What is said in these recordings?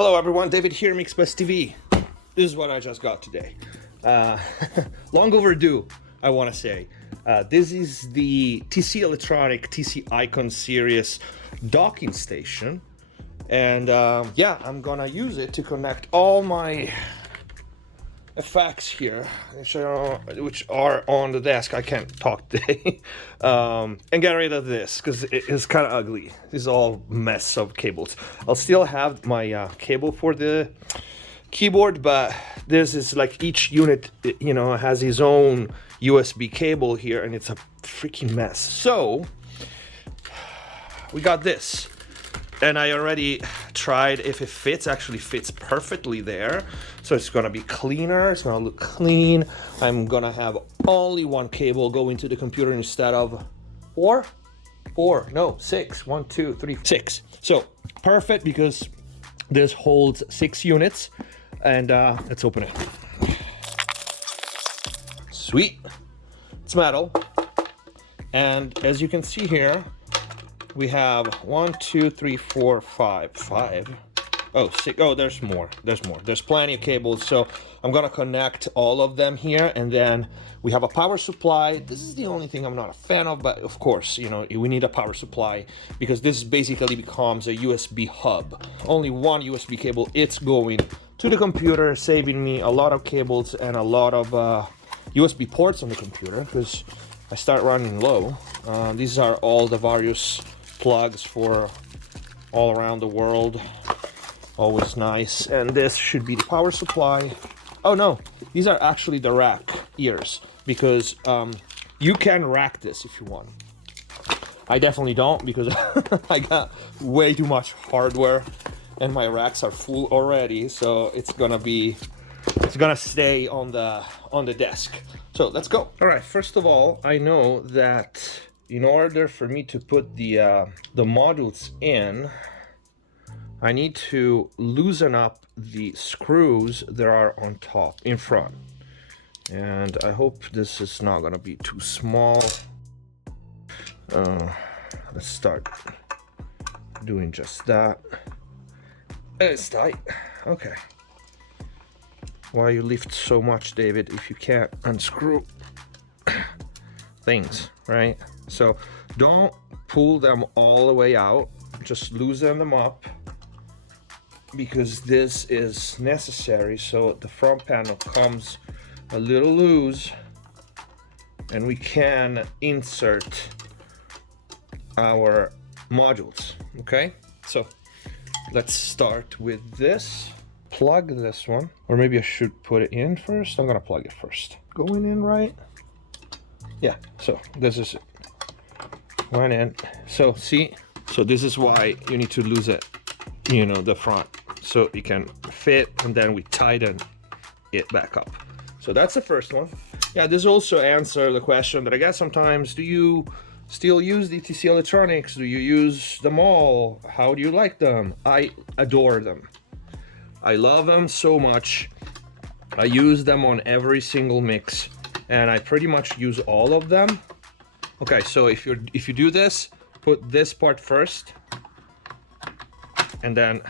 Hello everyone, David here, MixBus TV. This is what I just got today. Long overdue, I want to say. This is the TC Electronic TC Icon series docking station. And yeah, I'm gonna use it to connect all my effects here, which are on the desk. I can't talk today. And get rid of this because it's kind of ugly. This is all mess of cables. I'll still have my cable for the keyboard, but this is like each unit, you know, has his own USB cable here, and it's a freaking mess. So we got this. And I already tried if it fits. Actually fits perfectly there. So it's gonna be cleaner, it's gonna look clean. I'm gonna have only one cable going to the computer instead of six. 1, 2, 3, 6. So perfect, because this holds 6 units. And let's open it. Sweet, it's metal. And as you can see here, we have 1, 2, 3, 4, 5. Oh, 6. Oh, there's more. There's plenty of cables. So I'm gonna connect all of them here, and then we have a power supply. This is the only thing I'm not a fan of, but of course, you know, we need a power supply because this basically becomes a USB hub. Only one USB cable. It's going to the computer, saving me a lot of cables and a lot of USB ports on the computer because I start running low. These are all the various plugs for all around the world. Always nice. And this should be the power supply. Oh no, these are actually the rack ears, because you can rack this if you want. I definitely don't, because I got way too much hardware and my racks are full already, so it's gonna stay on the desk. So let's go. All right, first of all, I know that in order for me to put the modules in, I need to loosen up the screws that are on top, in front. And I hope this is not gonna be too small. Let's start doing just that. It's tight, okay. Why you lift so much, David, if you can't unscrew things, right? So don't pull them all the way out, just loosen them up, because this is necessary so the front panel comes a little loose and we can insert our modules. Okay, so let's start with this. Plug this one, or maybe I should put it in first. I'm gonna plug it first. Going in right? Yeah, so this is it. Went in. So see, so this is why you need to lose it, you know, the front, so it can fit, and then we tighten it back up. So that's the first one. Yeah, this also answers the question that I get sometimes. Do you still use the TC Electronics? Do you use them all? How do you like them? I adore them. I love them so much. I use them on every single mix, and I pretty much use all of them. Okay, so if you do this, put this part first, and then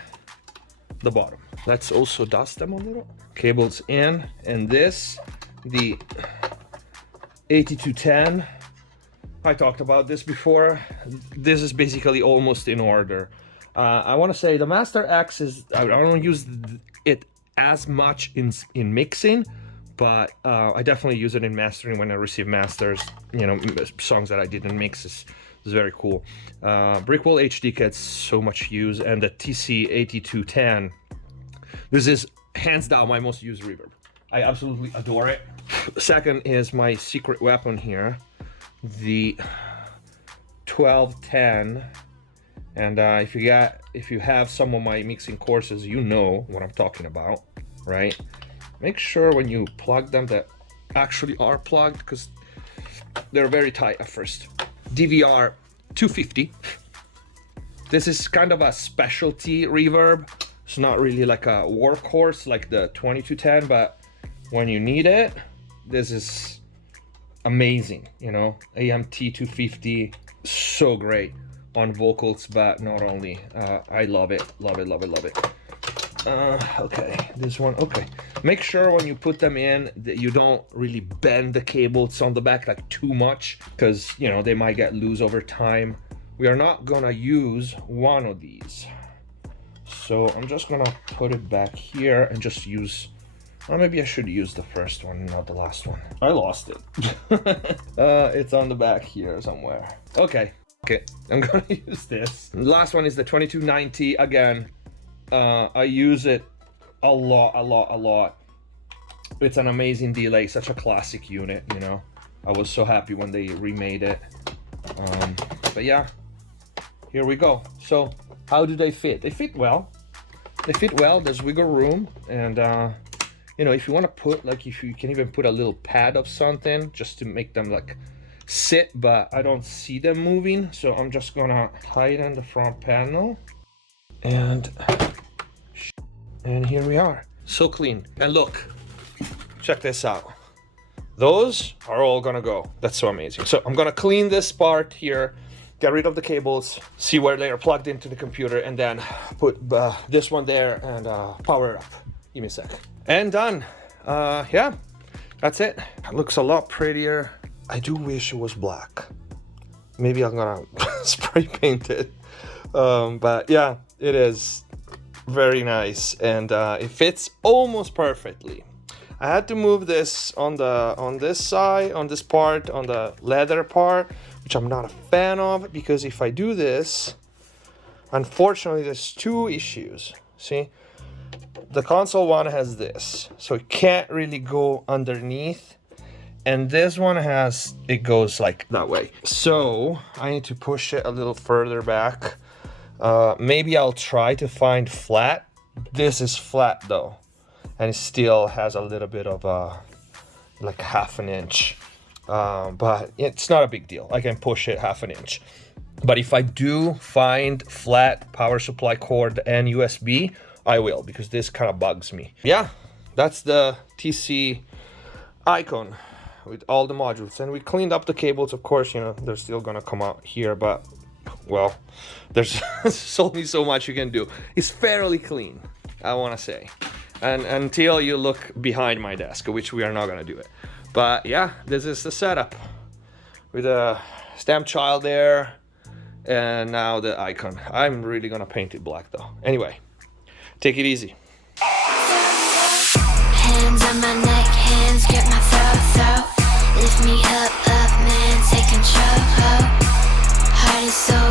the bottom. Let's also dust them a little. Cables in, and this, the 8210. I talked about this before. This is basically almost in order. I want to say the Master X is, I don't use it as much in mixing, but I definitely use it in mastering when I receive masters, you know, songs that I didn't mix. Is very cool. Brickwall HD gets so much use, and the TC 8210, this is hands down my most used reverb. I absolutely adore it. Second is my secret weapon here, the 1210. And if you have some of my mixing courses, you know what I'm talking about, right? Make sure when you plug them that actually are plugged, because they're very tight at first. DVR 250. This is kind of a specialty reverb. It's not really like a workhorse like the 2210, but when you need it, this is amazing, you know? AMT 250, so great on vocals, but not only. I love it. Okay, this one, okay. Make sure when you put them in that you don't really bend the cables on the back like too much, because, you know, they might get loose over time. We are not gonna use one of these. So I'm just gonna put it back here and just use, well, maybe I should use the first one, not the last one. I lost it. It's on the back here somewhere. Okay, I'm gonna use this. The last one is the 2290. Again, I use it a lot. It's an amazing delay, such a classic unit, you know. I was so happy when they remade it. But yeah, here we go. So how do they fit? They fit well. They fit well. There's wiggle room, and you know, if you want to put, like, if you can even put a little pad of something just to make them like sit, but I don't see them moving, so I'm just gonna tighten the front panel, and here we are. So clean. And look, check this out. Those are all gonna go. That's so amazing. So I'm gonna clean this part here, get rid of the cables, see where they are plugged into the computer, and then put this one there and power it up. Give me a sec. And done. Yeah, that's it. It looks a lot prettier. I do wish it was black. Maybe I'm gonna spray paint it. But yeah, it is very nice, and it fits almost perfectly. I had to move this on this side, on this part, on the leather part, which I'm not a fan of, because if I do this, unfortunately, there's two issues. See, the console one has this, so it can't really go underneath, and this one has, it goes like that way. So I need to push it a little further back. Maybe I'll try to find flat. This is flat though, and it still has a little bit of like half an inch, but it's not a big deal. I can push it half an inch. But if I do find flat power supply cord and USB, I will, because this kind of bugs me. Yeah, that's the TC Icon with all the modules, and we cleaned up the cables. Of course, you know, they're still gonna come out here, but well, there's only so much you can do. It's fairly clean, I want to say, and until you look behind my desk, which we are not gonna do it. But yeah, this is the setup with a stamp child there, and now the icon. I'm really gonna paint it black though. Anyway, take it easy. Hands on my neck, hands grip my throat. Lift me up, man, take control. Heart is so